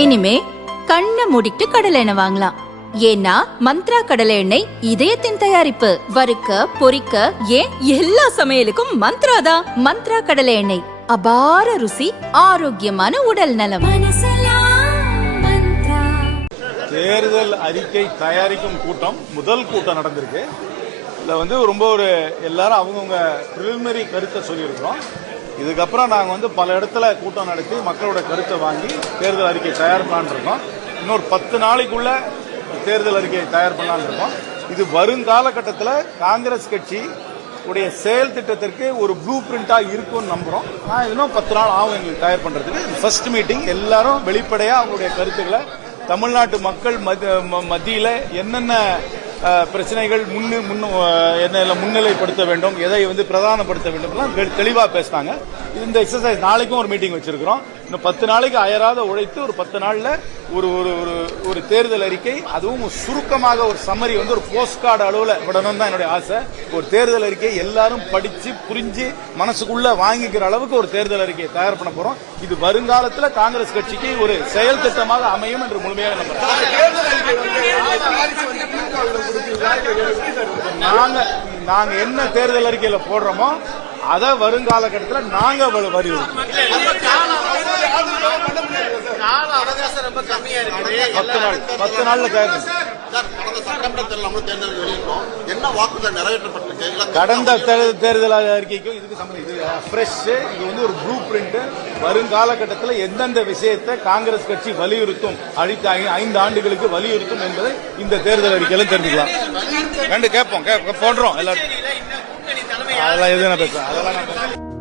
இனிமே கண்ணை மூடிட்டு கடலை எண்ணெய் வாங்கலாம். ஏன்னா மந்த்ரா கடலை எண்ணெய் இதயத்தின் தயாரிப்பு. வறுக்க பொரிக்க ஏன் எல்லா சமையலுக்கும் மந்த்ரா தான். மந்த்ரா கடலை எண்ணெய் அபார ருசி, ஆரோக்கியமான உடல் நலம். தேர்தல் அறிக்கை தயாரிக்கும் கூட்டம் முதல் கூட்டம் நடந்திருக்கு. இதுல ரொம்ப ஒரு எல்லாரும் அவங்கவுங்க பிரிலிமினரி கருத்தை சொல்லியிருக்கிறோம். இதுக்கப்புறம் நாங்கள் பல இடத்துல கூட்டம் நடத்தி மக்களோட கருத்தை வாங்கி தேர்தல் அறிக்கை தயார் பண்ணலான்னு இருக்கோம். இன்னொரு 10 நாளைக்குள்ள தேர்தல் அறிக்கையை தயார் பண்ணலான்னு இருக்கோம். இது வருங்காலகட்டத்தில் காங்கிரஸ் கட்சி உடைய செயல் திட்டத்திற்கு ஒரு ப்ளூ பிரிண்டா இருக்கும்னு நம்புறோம். இன்னும் 10 நாள் ஆகும் எங்களுக்கு தயார் பண்றதுக்கு. ஃபர்ஸ்ட் மீட்டிங் எல்லாரும் வெளிப்படையா அவங்களுடைய கருத்துக்களை தமிழ்நாட்டு மக்கள் மத்தியில என்னென்ன பிரச்சனைகள் முன்னிலைப்படுத்த வேண்டும், எதை பிரதானப்படுத்த வேண்டும் தெளிவா பேசினாங்க. இந்த எக்ஸசைஸ் நாளைக்கும் ஒரு மீட்டிங் வச்சிருக்கிறோம். இன்னும் 10 நாளைக்கு அயராத உழைத்து ஒரு 10 நாள்ல ஒரு தேர்தல் அறிக்கை, அதுவும் சுருக்கமாக ஒரு சம்மரி ஒரு போஸ்ட் கார்டு அளவுல விடணும் தான் என்னுடைய ஆசை. ஒரு தேர்தல் அறிக்கை எல்லாரும் படிச்சு புரிஞ்சு மனசுக்குள்ள வாங்கிக்கிற அளவுக்கு ஒரு தேர்தல் அறிக்கையை தயார் பண்ண போறோம். இது வருங்காலத்தில் காங்கிரஸ் கட்சிக்கு ஒரு செயல் திட்டமாக அமையும் என்று முழுமையாக நம்புறோம். நாங்க என்ன தேர்தல் அறிக்கையில போடுறோமோ அதை வருங்கால கட்டத்தில் நாங்க வலியுறுத்தோம். 10 நாள்ல கடந்த தேர்தல் அறிக்கைக்கும் இதுக்கு சம்பந்தம். இது ஒரு ப்ளூ பிரிண்ட். வருங்கால கட்டத்தில் எந்தெந்த விஷயத்தை காங்கிரஸ் கட்சி வலியுறுத்தும், அடுத்த 5 ஆண்டுகளுக்கு வலியுறுத்தும் என்பதை இந்த தேர்தல் அறிக்கையில தெரிஞ்சுக்கலாம். கேட்போம் போன்றோம் எல்லாரும். அதெல்லாம் எதுவும் நான் பேசுறேன். அதெல்லாம் நான்